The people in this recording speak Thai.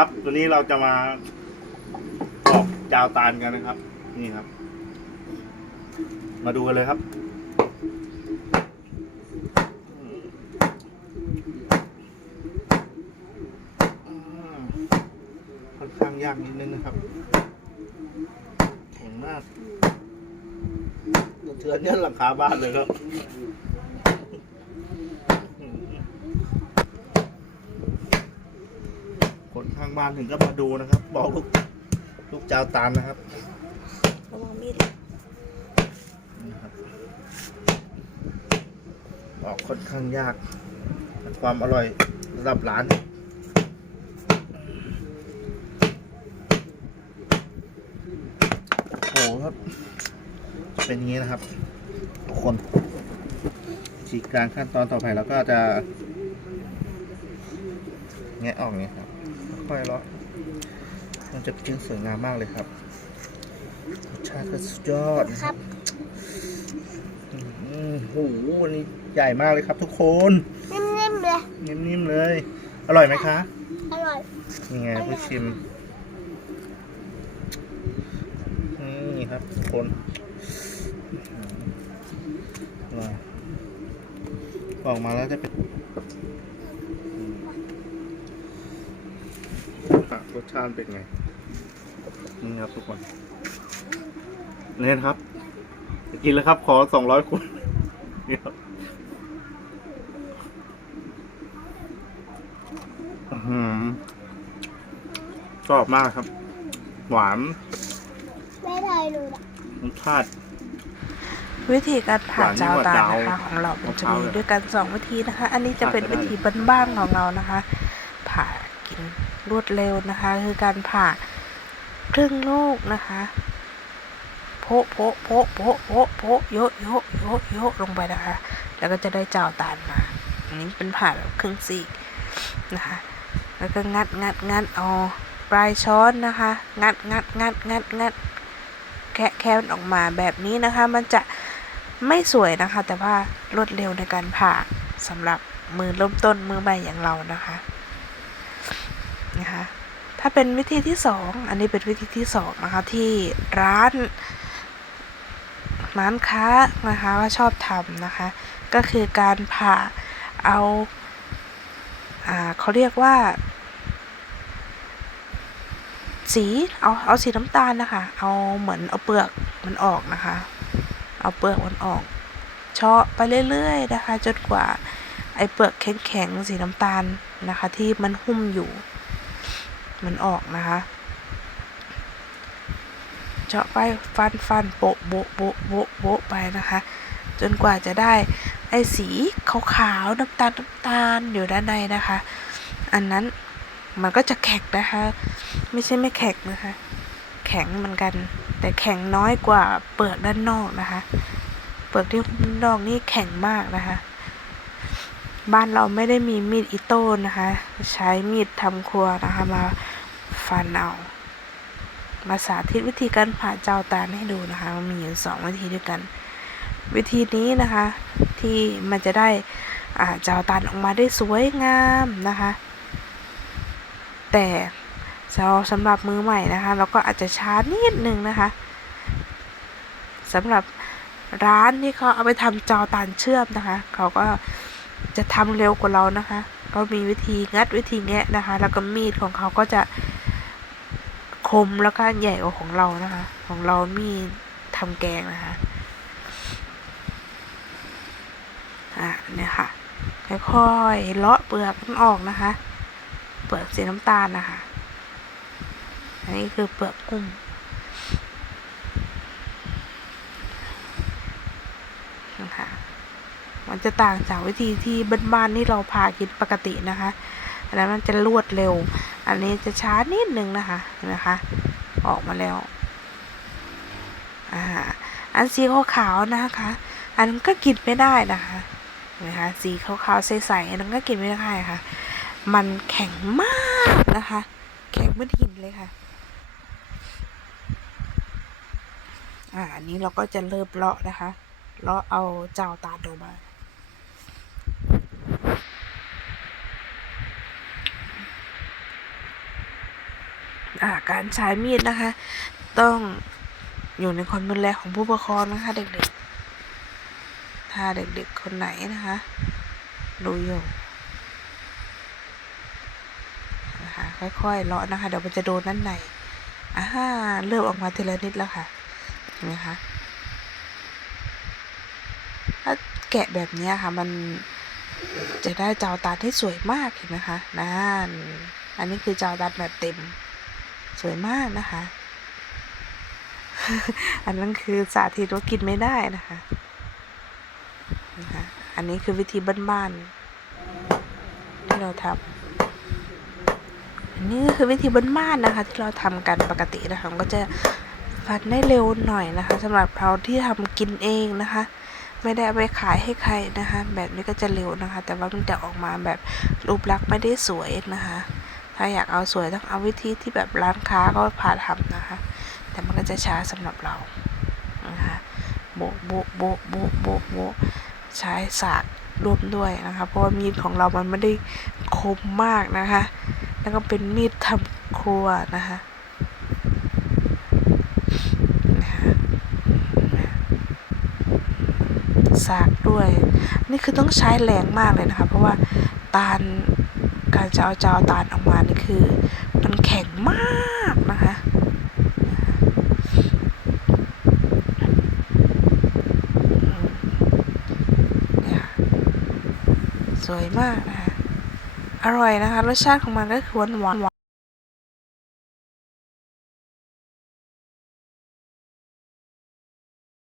ครับ ตัวนี้เราจะมาปอกจาวตาลกันนะครับ นี่ครับ มาดูกันเลยครับค่อนข้างยากนิดนึงนะครับแข็งมากเทือนเนี่ยหลังคาบ้านเลยครับ คนข้างบ้านถึงก็มาดูนะครับ บอกลูกลูกจาวตาลนะครับระวังมีดนะครับออกค่อนข้างยาก ความอร่อยระดับร้านโอ้โหครับ เป็นอย่างนี้นะครับทุกคนฉีกการขั้นตอนต่อไปแล้วก็จะแงะออกเนี่ยครับ ค่อยๆเลาะมันจะเป็นสวยงามมากเลยครับรสชาติก็สุดยอดนะคครัรับบอืมโอ้โหวันนี้ใหญ่มากเลยครับ ทุกคน นิ่มๆเลยนิ่มๆเลย อร่อยไหมคะ อร่อยนี่ไงอร่อยผู้ชิมนี่ครับ ทุกคนว้าวออกมาแล้วจะเป็นอะร สชาติเป็นไงนี่ครับทุกคนนี่นะครับจะกินแล้วครับ ขอสองร้อยคุณนี่ครับอื้อหือชอบมากครับ หวานไม่ได้เลยอะรสชาติวิธีการผ่าหวานยิ่เจ้างกว่าตาลเจ้านะคะของเรามันจะมะพร้าวมีเลยด้วยกันสองวิธีนะคะ อันนี้จะเป็นผ่าวิก็ได้ธีบ้านๆของเรานะคะผ่ากิน รวดเร็วนะคะ คือการผ่าครึ่งลูกนะคะโพะโพะโพะโพะโพะโพะโยะโยะโยะโยะลงไปนะคะ แล้วก็จะได้เจ้าตาลมาอันนี้เป็นผ่าแบบครึ่งซีกนะคะ แล้วก็งัดงัดงัดเอาปลายช้อนนะคะ งัดงัดงัดงัดงัดแคะแคะมันออกมาแบบนี้นะคะ มันจะไม่สวยนะคะ แต่ว่ารวดเร็วในการผ่าสำหรับมือเริ่มต้นมือใหม่อย่างเรานะคะาเป็นวิธีที่สองอันนี้เป็นวิธีที่สองนะคะที่ร้านร้านค้านะคะว่าชอบทำนะคะ ก็คือการผ่าเอาอ่าเขาเรียกว่า สีเอาเอาสีน้ำตาลนะคะเอาเหมือนเอาเปลือกมันออกนะคะ เอาเปลือกมันออกเชาะไปเรื่อยๆนะคะจนกว่าไอ้เปลือกแข็งๆสีน้ำตาลนะคะ ที่มันหุ้มอยู่ มันออกนะคะเจาะไปฟันฟันโปะโบะโบะโบะโบะไปนะคะ จนกว่าจะได้ไอ้สีขาวๆน้ำตาลน้ำตาลอยู่ด้านในนะคะ อันนั้นมันก็จะแข็งนะคะ ไม่ใช่ไม่แข็งนะคะ แข็งเหมือนกัน แต่แข็งน้อยกว่าเปลือกด้านนอกนะคะ เปลือกที่ด้านนอกนี่แข็งมากนะคะ บ้านเราไม่ได้มีมีดอิโต้นะคะ ใช้มีดทำครัวนะคะมาฟันเอามาสาธิตวิธีการผ่าเจ้าตาลให้ดูนะคะมันมีอยู่สองวิธีด้วยกัน วิธีนี้นะคะ ที่มันจะได้เจ้าตาลออกมาได้สวยงามนะคะ แต่สำหรับสำหรับมือใหม่นะคะ เราก็อาจจะช้านิดนึงนะคะสำหรับร้านที่เขาเอาไปทำจอตานเชื่อมนะคะ เขาก็ จะทำเร็วกว่าเรานะคะ ก็มีวิธีงัดวิธีแงะนะคะ แล้วก็มีดของเขาก็จะคมแล้วก็ใหญ่กว่าของเรานะคะ ของเรามีดทำแกงนะคะอะเนี่ยค่ะค่อยๆเลาะเปลือกมันออกนะคะ เปลือกสีน้ำตาลนะคะ อันนี้คือเปลือกกุ้งนะคะ มันจะต่างจากวิธีที่บ้านๆที่เราพากินปกตินะคะอันนั้นมันจะรวดเร็ว อันนี้จะช้านิดนึงนะคะนะคะ ออกมาแล้วอ่าอันสีขาวๆนะคะ อันนั้นก็กินไม่ได้นะคะเห็นไหมคะ สีขาวๆใสๆอันนั้นก็กินไม่ได้ค่ะ มันแข็งมากนะคะ แข็งเหมือนหินเลยค่ะอ่าอันนี้เราก็จะเริ่มเลาะนะคะ เลาะเอาเจ้าตาลออกมา การใช้มีดนะคะ ต้องอยู่ในความดูแลของผู้ปกครองนะคะ เด็กๆ ถ้าเด็กๆคนไหนนะคะดูอยู่นะคะค่อยๆเลาะนะคะ เดี๋ยวมันจะโดนด้านในอ่าเริ่มออกมาทีละนิดแล้วค่ะเห็นไหมคะถ้าแกะแบบนี้ค่ะ มันจะได้จาวตาที่สวยมากเห็นไหมคะนั่นอันนี้คือจาวตาแบบเต็ม สวยมากนะคะ อันนั้นคือสาธิตว่ากินไม่ได้นะคะ อันนี้คือวิธีบ้านๆที่เราทำอันนี้ก็คือวิธีบ้านๆนะคะ ที่เราทำกันปกตินะคะมันก็จะฟันได้เร็วหน่อยนะคะสำหรับเราที่ทำกินเองนะคะไม่ได้ไปขายให้ใครนะคะ แบบนี้ก็จะเร็วนะคะ แต่ว่ามันจะออกมาแบบรูปลักษณ์ไม่ได้สวยนะคะ ถ้าอยากเอาสวยต้องเอาวิธีที่แบบร้านค้าก็พาทำนะคะ แต่มันก็จะช้าสำหรับเรานะคะโบะโบะโบะโบะโบะโบะใช้สากร่วมด้วยนะคะ เพราะว่ามีดของเรามันไม่ได้คมมากนะคะ แล้วก็เป็นมีดทำครัวนะคะนะคะสากด้วย นี่คือต้องใช้แรงมากเลยนะคะ เพราะว่าตาล การจะเอาจาวตาลออกมานี่คือ มันแข็งมากนะคะนี่ยสวยมากนะคะอร่อยนะคะ รสชาติของมันก็คือหวานหวานหว